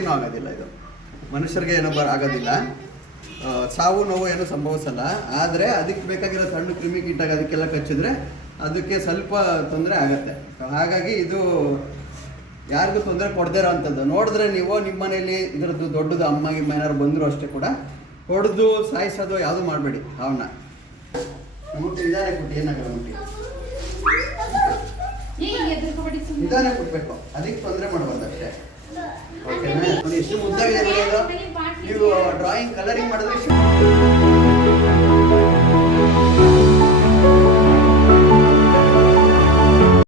ಏನೂ ಆಗೋದಿಲ್ಲ, ಇದು ಮನುಷ್ಯರಿಗೆ ಏನೋ ಆಗೋದಿಲ್ಲ, ಸಾವು ನೋವು ಏನೂ ಸಂಭವಿಸಲ್ಲ. ಆದರೆ ಅದಕ್ಕೆ ಬೇಕಾಗಿರೋ ಸಣ್ಣ ಕ್ರಿಮಿಕೀಟಾಗ ಅದಕ್ಕೆಲ್ಲ ಕಚ್ಚಿದ್ರೆ ಅದಕ್ಕೆ ಸ್ವಲ್ಪ ತೊಂದರೆ ಆಗುತ್ತೆ. ಹಾಗಾಗಿ ಇದು ಯಾರಿಗೂ ತೊಂದರೆ ಕೊಡದೇ ಇರೋ ಅಂಥದ್ದು. ನೋಡಿದ್ರೆ ನೀವು ನಿಮ್ಮ ಮನೇಲಿ ಇದರದ್ದು ದೊಡ್ಡದು ಅಮ್ಮಗೆ ಏನಾದ್ರು ಬಂದರೂ ಅಷ್ಟೇ ಕೂಡ ಹೊಡೆದು ಸಾಯಿಸೋದು ಯಾವುದೂ ಮಾಡಬೇಡಿ. ಅವನ್ನ ಮುಟ್ಟಿ ನಿಧಾನ ಕೊಟ್ಟು ಏನಾಗಲ್ಲ, ಮುಟ್ಟಿ ನಿಧಾನ ಕೊಟ್ಬೇಕು, ಅದಕ್ಕೆ ತೊಂದರೆ ಮಾಡಬಾರ್ದು ಅಷ್ಟೇ. ಓಕೆನಾ? ಎಷ್ಟು ಮುದ್ದಾಗಿದೆ. ನೀವು ಡ್ರಾಯಿಂಗ್ ಕಲರಿಂಗ್ ಮಾಡಿದ್ರೆ